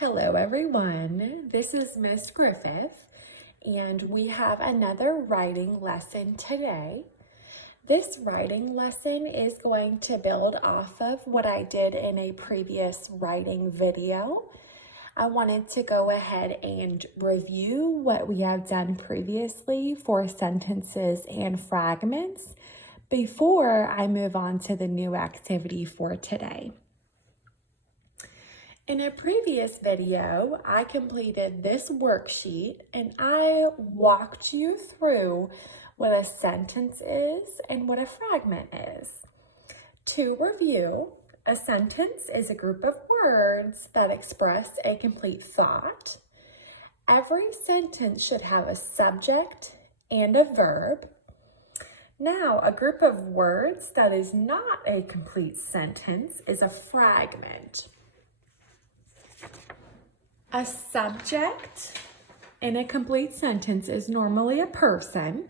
Hello everyone, this is Miss Griffith and we have another writing lesson today. This writing lesson is going to build off of what I did in a previous writing video. I wanted to go ahead and review what we have done previously for sentences and fragments before I move on to the new activity for today. In a previous video, I completed this worksheet and I walked you through what a sentence is and what a fragment is. To review, a sentence is a group of words that express a complete thought. Every sentence should have a subject and a verb. Now, a group of words that is not a complete sentence is a fragment. A subject in a complete sentence is normally a person,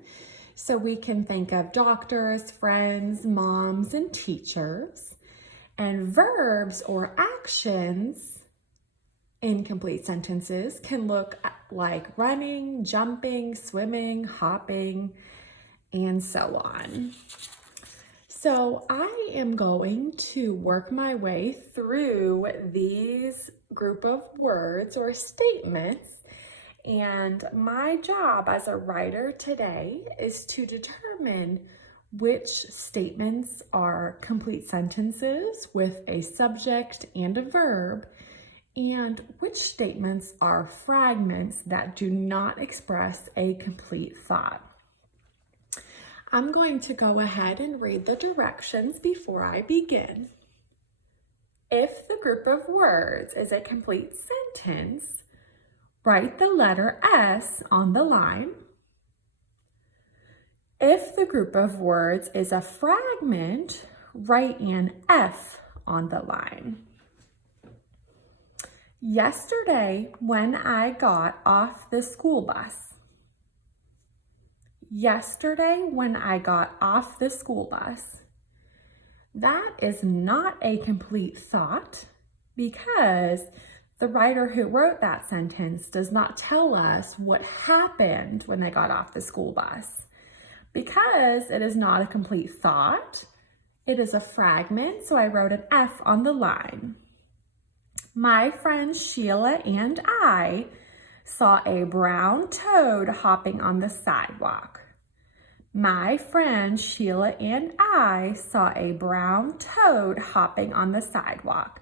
so we can think of doctors, friends, moms, and teachers. And verbs or actions in complete sentences can look like running, jumping, swimming, hopping, and so on. So I am going to work my way through these group of words or statements, and my job as a writer today is to determine which statements are complete sentences with a subject and a verb, and which statements are fragments that do not express a complete thought. I'm going to go ahead and read the directions before I begin. If the group of words is a complete sentence, write the letter S on the line. If the group of words is a fragment, write an F on the line. Yesterday, when I got off the school bus. Yesterday, when I got off the school bus. That is not a complete thought because the writer who wrote that sentence does not tell us what happened when they got off the school bus. Because it is not a complete thought, it is a fragment, so I wrote an F on the line. My friend Sheila and I saw a brown toad hopping on the sidewalk. My friend Sheila and I saw a brown toad hopping on the sidewalk.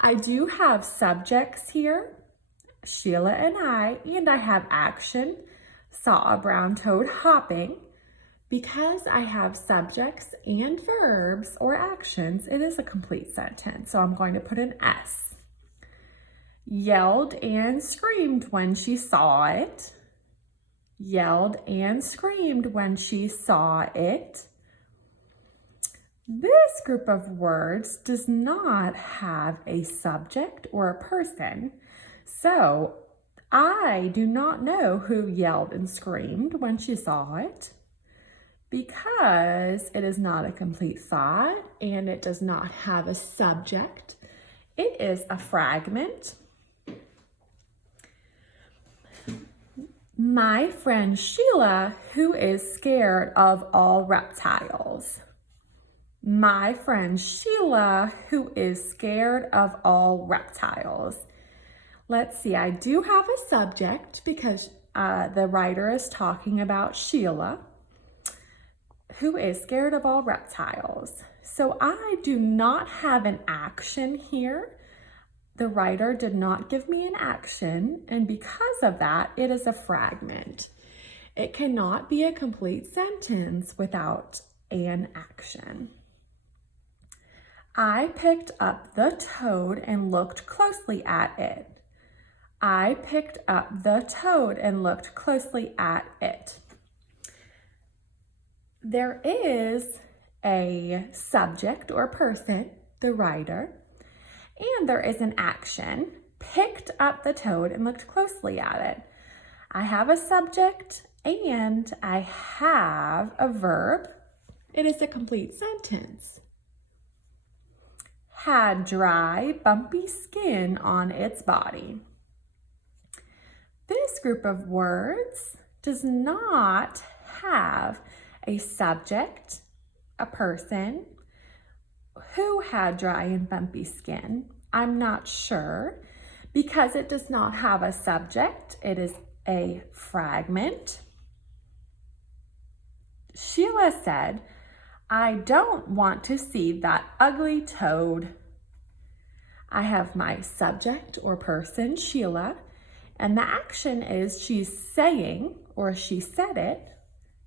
I do have subjects here, Sheila and I have action, saw a brown toad hopping. Because I have subjects and verbs or actions, it is a complete sentence, so I'm going to put an S. Yelled and screamed when she saw it. Yelled and screamed when she saw it. This group of words does not have a subject or a person, so I do not know who yelled and screamed when she saw it because it is not a complete thought and it does not have a subject. It is a fragment. My friend Sheila, who is scared of all reptiles. My friend Sheila, who is scared of all reptiles. Let's see, I do have a subject because the writer is talking about Sheila, who is scared of all reptiles. So I do not have an action here. The writer did not give me an action, and because of that, it is a fragment. It cannot be a complete sentence without an action. I picked up the toad and looked closely at it. I picked up the toad and looked closely at it. There is a subject or person, the writer, and there is an action, picked up the toad and looked closely at it. I have a subject and I have a verb. It is a complete sentence. had dry, bumpy skin on its body. This group of words does not have a subject, a person. Who had dry and bumpy skin? I'm not sure. Because it does not have a subject, it is a fragment. Sheila said, I don't want to see that ugly toad. I have my subject or person, Sheila, and the action is she's saying, or she said it.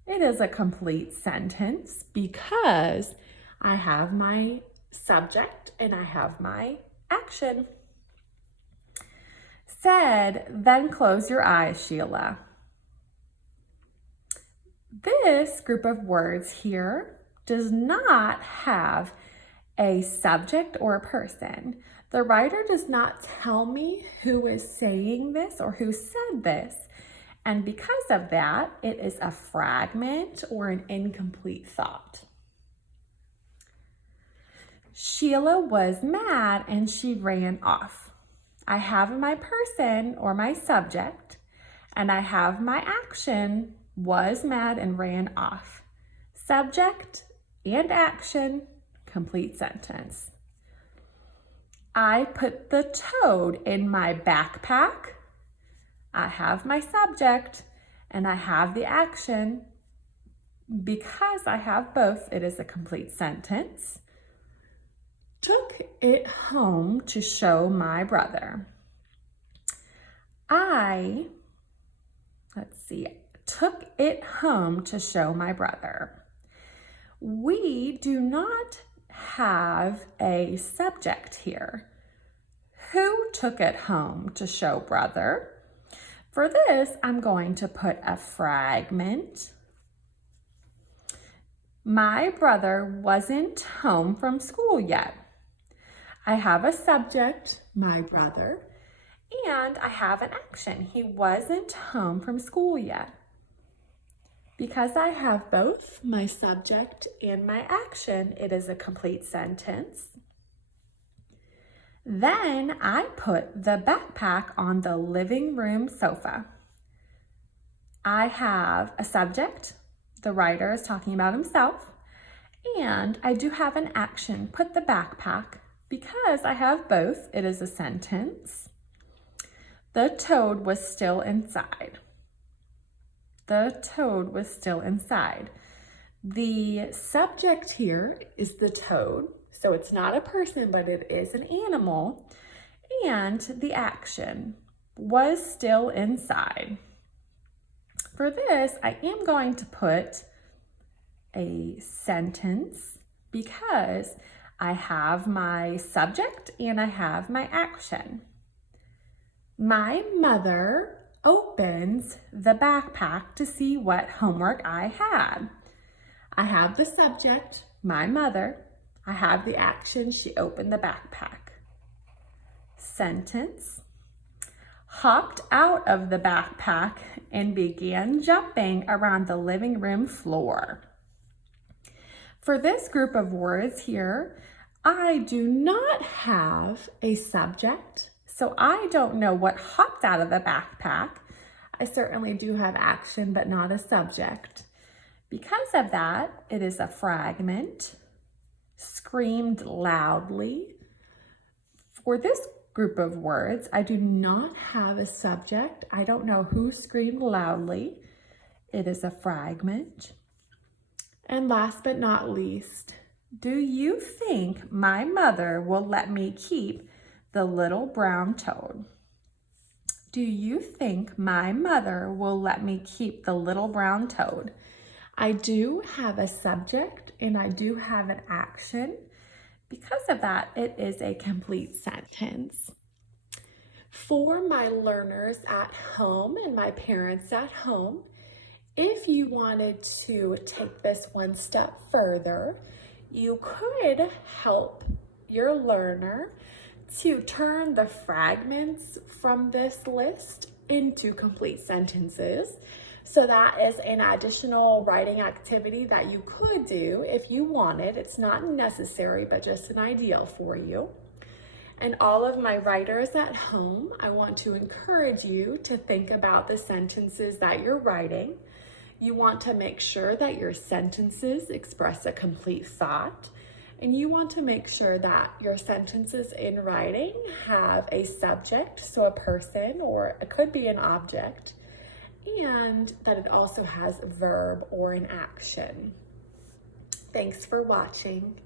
It is a complete sentence because I have my subject and I have my action. Said, then close your eyes, Sheila. This group of words here does not have a subject or a person. The writer does not tell me who is saying this or who said this. And because of that, it is a fragment or an incomplete thought. Sheila was mad and she ran off. I have my person or my subject, and I have my action, was mad and ran off. Subject and action, complete sentence. I put the toad in my backpack. I have my subject and I have the action. Because I have both, it is a complete sentence. Took it home to show my brother. Took it home to show my brother. We do not have a subject here. Who took it home to show brother? For this, I'm going to put a fragment. My brother wasn't home from school yet. I have a subject, my brother, and I have an action. He wasn't home from school yet. Because I have both my subject and my action, it is a complete sentence. Then I put the backpack on the living room sofa. I have a subject. The writer is talking about himself. And I do have an action, put the backpack. Because I have both, it is a sentence. The toad was still inside. The toad was still inside. The subject here is the toad. So it's not a person, but it is an animal. And the action was still inside. For this, I am going to put a sentence because I have my subject and I have my action. My mother opens the backpack to see what homework I had. I have the subject, my mother. I have the action, she opened the backpack. Sentence. Hopped out of the backpack and began jumping around the living room floor. For this group of words here, I do not have a subject, so I don't know what hopped out of the backpack. I certainly do have action, but not a subject. Because of that, it is a fragment. Screamed loudly. For this group of words, I do not have a subject. I don't know who screamed loudly. It is a fragment. And last but not least, do you think my mother will let me keep the little brown toad? Do you think my mother will let me keep the little brown toad? I do have a subject and I do have an action. Because of that, it is a complete sentence. For my learners at home and my parents at home, if you wanted to take this one step further, you could help your learner to turn the fragments from this list into complete sentences. So that is an additional writing activity that you could do if you wanted. It's not necessary, but just an ideal for you. And all of my writers at home, I want to encourage you to think about the sentences that you're writing. You want to make sure that your sentences express a complete thought. And you want to make sure that your sentences in writing have a subject, so a person, or it could be an object, and that it also has a verb or an action. Thanks for watching.